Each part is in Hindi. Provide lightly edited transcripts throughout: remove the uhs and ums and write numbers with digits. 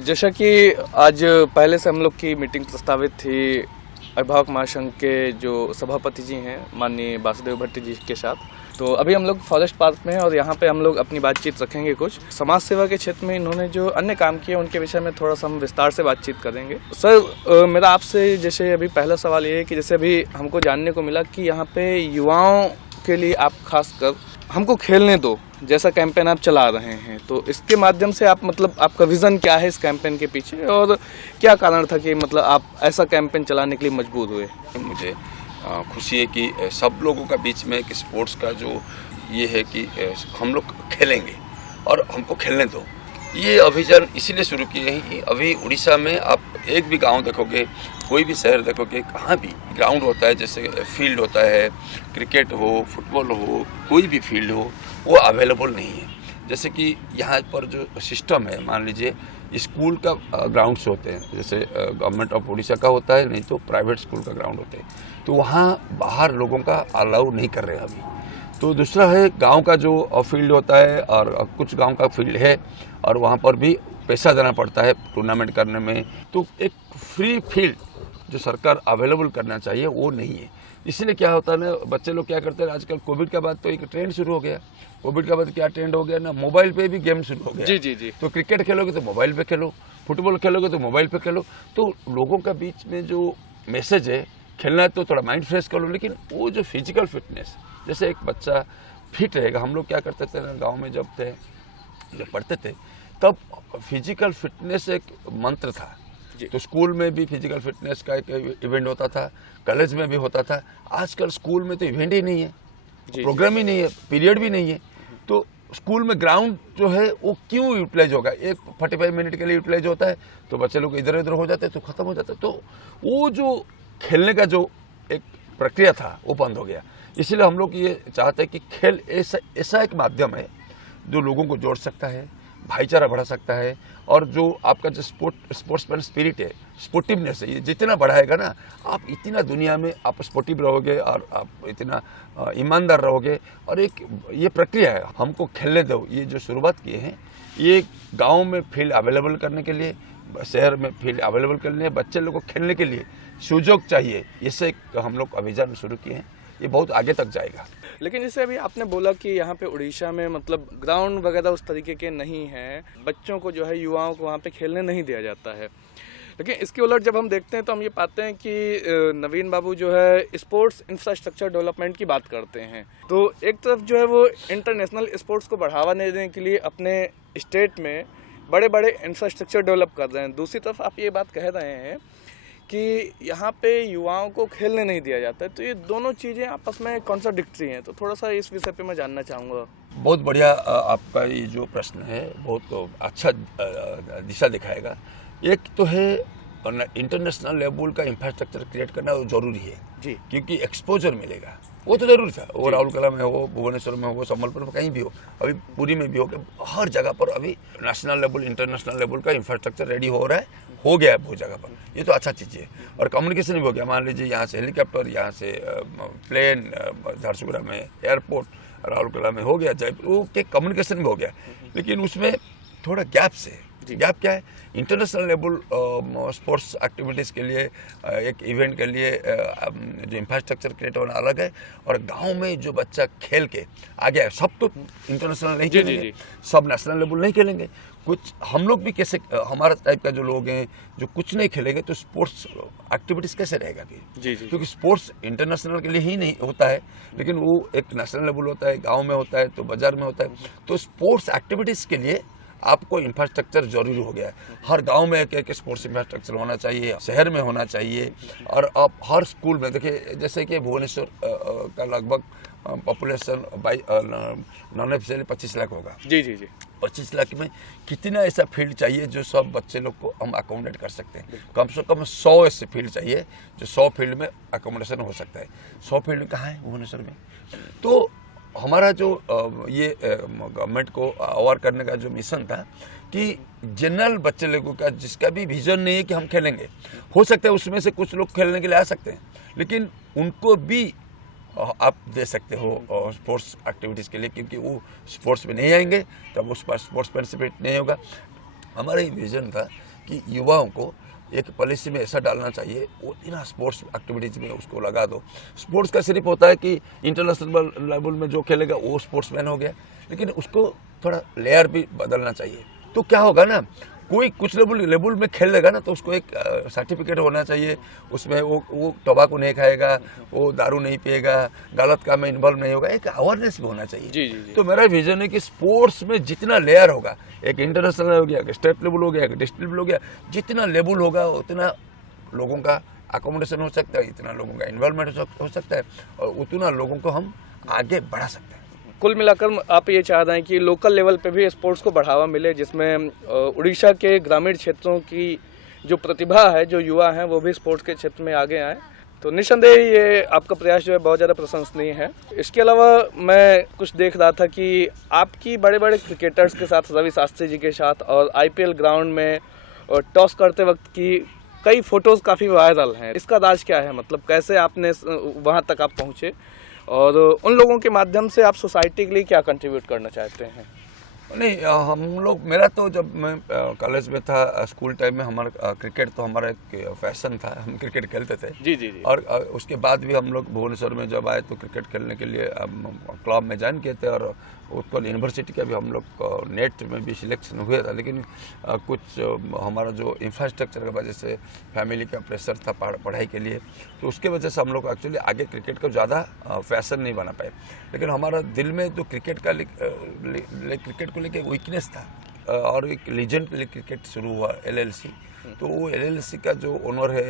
जैसा कि आज पहले से हम लोग की मीटिंग प्रस्तावित थी अभिभावक महासंघ के जो सभापति जी हैं माननीय वासुदेव भट्ट जी के साथ, तो अभी हम लोग फॉरेस्ट पार्क में हैं और यहाँ पे हम लोग अपनी बातचीत रखेंगे। कुछ समाज सेवा के क्षेत्र में इन्होंने जो अन्य काम किए उनके विषय में थोड़ा सा हम विस्तार से बातचीत करेंगे। सर, मेरा आपसे जैसे अभी पहला सवाल ये है कि जैसे अभी हमको जानने को मिला कि यहाँ पे युवाओं के लिए आप खासकर हमको खेलने दो जैसा कैंपेन आप चला रहे हैं, तो इसके माध्यम से आप मतलब आपका विजन क्या है इस कैंपेन के पीछे और क्या कारण था कि मतलब आप ऐसा कैंपेन चलाने के लिए मजबूर हुए? मुझे खुशी है कि सब लोगों का बीच में एक स्पोर्ट्स का जो ये है कि हम लोग खेलेंगे और हमको खेलने दो, ये अभियान इसीलिए शुरू किए हैं कि अभी उड़ीसा में आप एक भी गांव देखोगे, कोई भी शहर देखोगे, कहाँ भी ग्राउंड होता है, जैसे फील्ड होता है, क्रिकेट हो, फुटबॉल हो, कोई भी फील्ड हो, वो अवेलेबल नहीं है। जैसे कि यहाँ पर जो सिस्टम है, मान लीजिए स्कूल का ग्राउंड्स होते हैं, जैसे गवर्नमेंट ऑफ उड़ीसा का होता है, नहीं तो प्राइवेट स्कूल का ग्राउंड होते हैं, तो वहाँ बाहर लोगों का अलाउ नहीं कर रहे हैं अभी। तो दूसरा है गांव का जो फील्ड होता है और कुछ गांव का फील्ड है और वहाँ पर भी पैसा देना पड़ता है टूर्नामेंट करने में, तो एक फ्री फील्ड जो सरकार अवेलेबल करना चाहिए वो नहीं है। इसलिए क्या होता है ना, बच्चे लोग क्या करते हैं आजकल, कोविड के बाद तो एक ट्रेंड शुरू हो गया। कोविड के बाद क्या ट्रेंड हो गया ना, मोबाइल पे भी गेम शुरू हो गया। जी जी जी। तो क्रिकेट खेलोगे तो मोबाइल पे खेलो, फुटबॉल खेलोगे तो मोबाइल पे खेलो। तो लोगों के बीच में जो मैसेज है, खेलना है तो थोड़ा माइंड फ्रेश करो, लेकिन वो जो फिजिकल फिटनेस, जैसे एक बच्चा फिट रहेगा। हम लोग क्या करते थे ना, गाँव में जब पढ़ते थे तब फिजिकल फिटनेस एक मंत्र था। तो स्कूल में भी फिजिकल फिटनेस का एक इवेंट होता था, कॉलेज में भी होता था। आजकल स्कूल में तो इवेंट ही नहीं है, प्रोग्राम ही नहीं है, पीरियड भी नहीं है। तो स्कूल में ग्राउंड जो है वो क्यों यूटिलाइज होगा? एक 45 मिनट के लिए यूटिलाइज होता है, तो बच्चे लोग इधर उधर हो जाते हैं, तो खत्म हो जाता है। तो वो जो खेलने का जो एक प्रक्रिया था वो बंद हो गया। इसलिए हम लोग ये चाहते हैं कि खेल ऐसा एक माध्यम है जो लोगों को जोड़ सकता है, भाईचारा बढ़ा सकता है, और जो आपका जो स्पोर्ट्समैन स्पिरिट है, स्पोर्टिवनेस है, ये जितना बढ़ाएगा ना, आप इतना दुनिया में आप स्पोर्टिव रहोगे और आप इतना ईमानदार रहोगे। और एक ये प्रक्रिया है, हमको खेलने दो, ये जो शुरुआत किए हैं, ये गांव में फील्ड अवेलेबल करने के लिए, शहर में फील्ड अवेलेबल करने के लिए, बच्चे लोग को खेलने के लिए सुयोग चाहिए, इससे हम लोग अभियान शुरू किए हैं। ये बहुत आगे तक जाएगा। लेकिन जैसे अभी आपने बोला कि यहाँ पे उड़ीसा में मतलब ग्राउंड वगैरह उस तरीके के नहीं हैं, बच्चों को जो है, युवाओं को वहाँ पे खेलने नहीं दिया जाता है। लेकिन इसके उलट जब हम देखते हैं तो हम ये पाते हैं कि नवीन बाबू जो है स्पोर्ट्स इंफ्रास्ट्रक्चर डेवलपमेंट की बात करते हैं। तो एक तरफ जो है वो इंटरनेशनल स्पोर्ट्स को बढ़ावा देने के लिए अपने स्टेट में बड़े बड़े इंफ्रास्ट्रक्चर डेवलप कर रहे हैं, दूसरी तरफ आप ये बात कह रहे हैं कि यहाँ पे युवाओं को खेलने नहीं दिया जाता है। तो ये दोनों चीज़ें आपस में कॉन्ट्राडिक्टरी हैं, तो थोड़ा सा इस विषय पे मैं जानना चाहूँगा। बहुत बढ़िया आपका ये जो प्रश्न है, बहुत अच्छा दिशा दिखाएगा। एक तो है इंटरनेशनल लेवल का इंफ्रास्ट्रक्चर क्रिएट करना जरूरी है जी, क्योंकि एक्सपोजर मिलेगा, वो तो जरूरी था। वो राउरकेला में हो, भुवनेश्वर में हो, संबलपुर में, कहीं भी हो, अभी पुरी में भी हो, हर जगह पर अभी नेशनल लेवल इंटरनेशनल लेवल का इंफ्रास्ट्रक्चर रेडी हो रहा है, हो गया है बहुत जगह पर। ये तो अच्छा चीज़ है। और कम्युनिकेशन भी हो गया, मान लीजिए यहाँ से हेलीकॉप्टर, यहाँ से प्लेन, झारसुगुड़ा में एयरपोर्ट, राउरकेला में हो गया, जयपुर, वो के कम्युनिकेशन भी हो गया। लेकिन उसमें थोड़ा गैप से, गैप क्या है, इंटरनेशनल लेवल स्पोर्ट्स एक्टिविटीज़ के लिए, एक इवेंट के लिए जो इंफ्रास्ट्रक्चर क्रिएट होना अलग है, और गांव में जो बच्चा खेल के आगे है, सब तो इंटरनेशनल नहीं खेलेंगे, सब नेशनल लेवल नहीं खेलेंगे। कुछ हम लोग भी कैसे, हमारा टाइप का जो लोग हैं जो कुछ नहीं खेलेंगे, तो स्पोर्ट्स एक्टिविटीज़ कैसे रहेगा फिर? क्योंकि स्पोर्ट्स इंटरनेशनल के लिए ही नहीं होता है, लेकिन वो एक नेशनल लेवल होता है, गाँव में होता है, तो बाजार में होता है। तो स्पोर्ट्स एक्टिविटीज़ के लिए आपको इंफ्रास्ट्रक्चर जरूरी हो गया है। हर गांव में एक स्पोर्ट्स इंफ्रास्ट्रक्चर होना चाहिए, शहर में होना चाहिए, और आप हर स्कूल में देखिए, जैसे कि भुवनेश्वर का लगभग पॉपुलेशन नॉन ऑफिशियली 25 लाख होगा। जी जी जी। 25 लाख में कितना ऐसा फील्ड चाहिए जो सब बच्चे लोग को हम अकोमोडेट कर सकते हैं? कम से कम 100 ऐसे फील्ड चाहिए जो 100 फील्ड में अकोमोडेशन हो सकता है। 100 फील्ड कहाँ है भुवनेश्वर में? तो हमारा जो ये गवर्नमेंट को अवेयर करने का जो मिशन था कि जनरल बच्चे लोगों का जिसका भी विजन नहीं है कि हम खेलेंगे, हो सकता है उसमें से कुछ लोग खेलने के लिए आ सकते हैं, लेकिन उनको भी आप दे सकते हो स्पोर्ट्स एक्टिविटीज़ के लिए, क्योंकि वो स्पोर्ट्स में नहीं आएंगे तब उस पर स्पोर्ट्स पार्टिसिपेट नहीं होगा। हमारा ये विजन था कि युवाओं को एक पॉलिसी में ऐसा डालना चाहिए, वो ना स्पोर्ट्स एक्टिविटीज़ में उसको लगा दो। स्पोर्ट्स का सिर्फ होता है कि इंटरनेशनल लेवल में जो खेलेगा वो स्पोर्ट्समैन हो गया, लेकिन उसको थोड़ा लेयर भी बदलना चाहिए। तो क्या होगा ना, कोई कुछ लेवल में खेल लेगा ना तो उसको एक सर्टिफिकेट होना चाहिए, उसमें वो टोबाको नहीं खाएगा, वो दारू नहीं पिएगा, गलत काम में इन्वॉल्व नहीं होगा, एक अवेयरनेस भी होना चाहिए। जी। तो मेरा विजन है कि स्पोर्ट्स में जितना लेयर होगा, एक इंटरनेशनल हो गया, एक स्टेट लेवल हो गया, एक डिस्ट्रिक्ट लेवल हो गया, जितना लेवल होगा उतना लोगों का अकोमोडेशन हो सकता है, इतना लोगों का इन्वॉल्वमेंट हो सकता है, और उतना लोगों को हम आगे बढ़ा सकते हैं। कुल मिलाकर आप ये चाह रहे हैं कि लोकल लेवल पे भी स्पोर्ट्स को बढ़ावा मिले, जिसमें उड़ीसा के ग्रामीण क्षेत्रों की जो प्रतिभा है, जो युवा हैं, वो भी स्पोर्ट्स के क्षेत्र में आगे आए। तो निस्संदेह ये आपका प्रयास जो है बहुत ज़्यादा प्रशंसनीय है। इसके अलावा मैं कुछ देख रहा था कि आपकी बड़े बड़े क्रिकेटर्स के साथ, रवि शास्त्री जी के साथ, और IPL ग्राउंड में टॉस करते वक्त की कई फोटोज़ काफ़ी वायरल हैं। इसका राज क्या है? मतलब कैसे आपने वहाँ तक आप पहुँचे, और उन लोगों के माध्यम से आप सोसाइटी के लिए क्या कंट्रीब्यूट करना चाहते हैं? नहीं, हम लोग, मेरा तो जब मैं कॉलेज में था, स्कूल टाइम में हमारा क्रिकेट तो हमारा एक फैशन था, हम क्रिकेट खेलते थे। जी। और उसके बाद भी हम लोग भुवनेश्वर में जब आए तो क्रिकेट खेलने के लिए क्लब में ज्वाइन किए थे, और उत्कल यूनिवर्सिटी का भी हम लोग नेट में भी सिलेक्शन हुआ था, लेकिन कुछ हमारा जो इंफ्रास्ट्रक्चर की वजह से फैमिली का प्रेशर था पढ़ाई के लिए, तो उसके वजह से हम लोग एक्चुअली आगे क्रिकेट को ज़्यादा फैशन नहीं बना पाए। लेकिन हमारा दिल में जो क्रिकेट को लेके वीकनेस था, और एक लीजेंड क्रिकेट शुरू हुआ LLC। तो वो LLC का जो ओनर है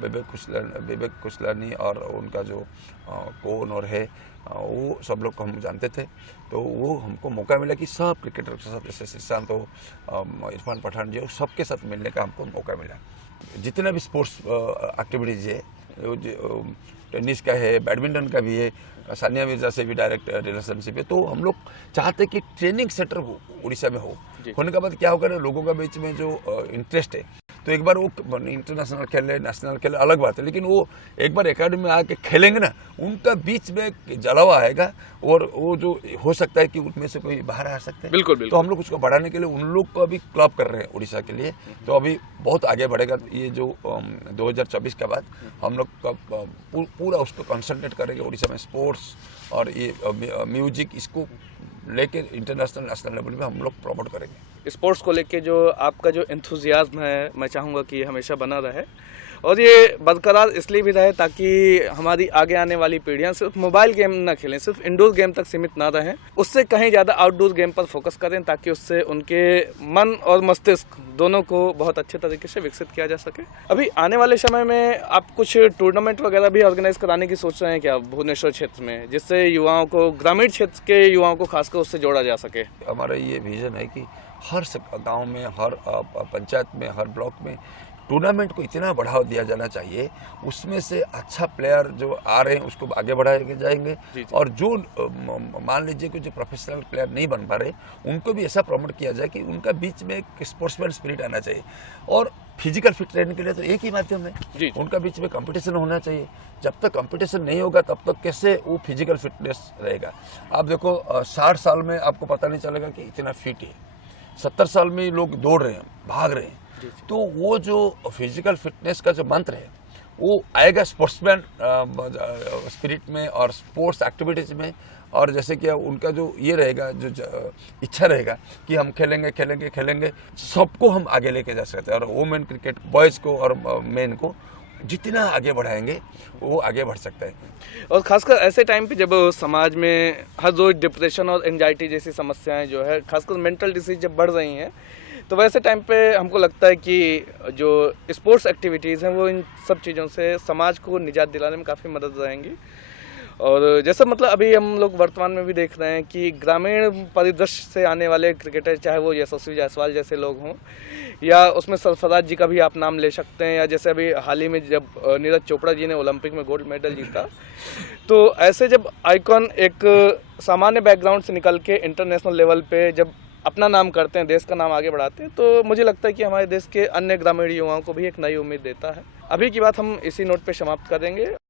विवेक कुशलानी, और उनका जो को ओनर है वो सब लोग को हम जानते थे। तो वो हमको मौका मिला कि सब क्रिकेटर के साथ, जैसे श्रीशांत हो, इरफान पठान जी हो, सबके साथ मिलने का हमको मौका मिला। जितना भी स्पोर्ट्स एक्टिविटीज़ है, टेनिस का है, बैडमिंटन का भी है, सानिया मिर्जा से भी डायरेक्ट रिलेशनशिप है, तो हम लोग चाहते हैं कि ट्रेनिंग सेंटर उड़ीसा में होने के बाद क्या होगा ना, लोगों के बीच में जो इंटरेस्ट है, तो एक बार वो इंटरनेशनल खेले, नेशनल खेले, अलग बात है, लेकिन वो एक बार एकेडमी में आके खेलेंगे ना, उनका बीच में जलावा आएगा, और वो जो हो सकता है कि उनमें से कोई बाहर आ सकते हैं। बिल्कुल। तो हम लोग उसको बढ़ाने के लिए उन लोग को अभी क्लब कर रहे हैं उड़ीसा के लिए, तो अभी बहुत आगे बढ़ेगा। ये जो 2024 के बाद हम लोग पूरा उसको कंसंट्रेट करेंगे उड़ीसा में, स्पोर्ट्स और ये म्यूजिक, इसको लेके इंटरनेशनल नेशनल लेवल में हम लोग प्रमोट करेंगे। स्पोर्ट्स को लेके जो आपका जो एंथुजियाज्म है, मैं चाहूँगा कि ये हमेशा बना रहे, और ये बरकरार इसलिए भी रहे ताकि हमारी आगे आने वाली पीढ़ियाँ सिर्फ मोबाइल गेम ना खेलें, सिर्फ इंडोर गेम तक सीमित ना रहें, उससे कहीं ज़्यादा आउटडोर गेम पर फोकस करें, ताकि उससे उनके मन और मस्तिष्क दोनों को बहुत अच्छे तरीके से विकसित किया जा सके। अभी आने वाले समय में आप कुछ टूर्नामेंट वगैरह भी ऑर्गेनाइज कराने की सोच रहे हैं क्या भुवनेश्वर क्षेत्र में, जिससे युवाओं को, ग्रामीण क्षेत्र के युवाओं को खासकर उससे जोड़ा जा सके? हमारा ये विजन है कि हर गांव में, हर पंचायत में, हर ब्लॉक में टूर्नामेंट को इतना बढ़ावा दिया जाना चाहिए, उसमें से अच्छा प्लेयर जो आ रहे हैं उसको आगे बढ़ाए जाएंगे, और जो मान लीजिए कि जो प्रोफेशनल प्लेयर नहीं बन पा रहे, उनको भी ऐसा प्रमोट किया जाए कि उनका बीच में एक स्पोर्ट्समैन स्पिरिट आना चाहिए। और फिजिकल फिट रहने के लिए तो एक ही माध्यम है, उनका बीच में कंपटीशन होना चाहिए। जब तक कंपटीशन नहीं होगा तब तक कैसे वो फिजिकल फिटनेस रहेगा? आप देखो, 60 साल में आपको पता नहीं चलेगा कि इतना फिट है, 70 साल में लोग दौड़ रहे हैं, भाग रहे हैं। तो वो जो फिजिकल फिटनेस का जो मंत्र है, वो आएगा स्पोर्ट्समैन स्पिरिट में और स्पोर्ट्स एक्टिविटीज में, और जैसे कि उनका जो ये रहेगा, जो इच्छा रहेगा कि हम खेलेंगे, सबको हम आगे लेके जा सकते हैं। और वुमेन क्रिकेट, बॉयज़ को और मेन को जितना आगे बढ़ाएंगे वो आगे बढ़ सकता है। और खासकर ऐसे टाइम पे जब समाज में हर रोज डिप्रेशन और एंजाइटी जैसी समस्याएं जो है, खासकर मेंटल डिसीज जब बढ़ रही हैं, तो वैसे टाइम पे हमको लगता है कि जो स्पोर्ट्स एक्टिविटीज़ हैं वो इन सब चीज़ों से समाज को निजात दिलाने में काफ़ी मदद रहेंगी। और जैसा मतलब अभी हम लोग वर्तमान में भी देख रहे हैं कि ग्रामीण परिदृश्य से आने वाले क्रिकेटर, चाहे वो यशस्वी जायसवाल जैसे लोग हों, या उसमें सरफराज जी का भी आप नाम ले सकते हैं, या जैसे अभी हाल ही में जब नीरज चोपड़ा जी ने ओलंपिक में गोल्ड मेडल जीता, तो ऐसे जब आइकॉन एक सामान्य बैकग्राउंड से निकल के इंटरनेशनल लेवल पे जब अपना नाम करते हैं, देश का नाम आगे बढ़ाते हैं, तो मुझे लगता है कि हमारे देश के अन्य ग्रामीण युवाओं को भी एक नई उम्मीद देता है। अभी की बात हम इसी नोट पे समाप्त करेंगे।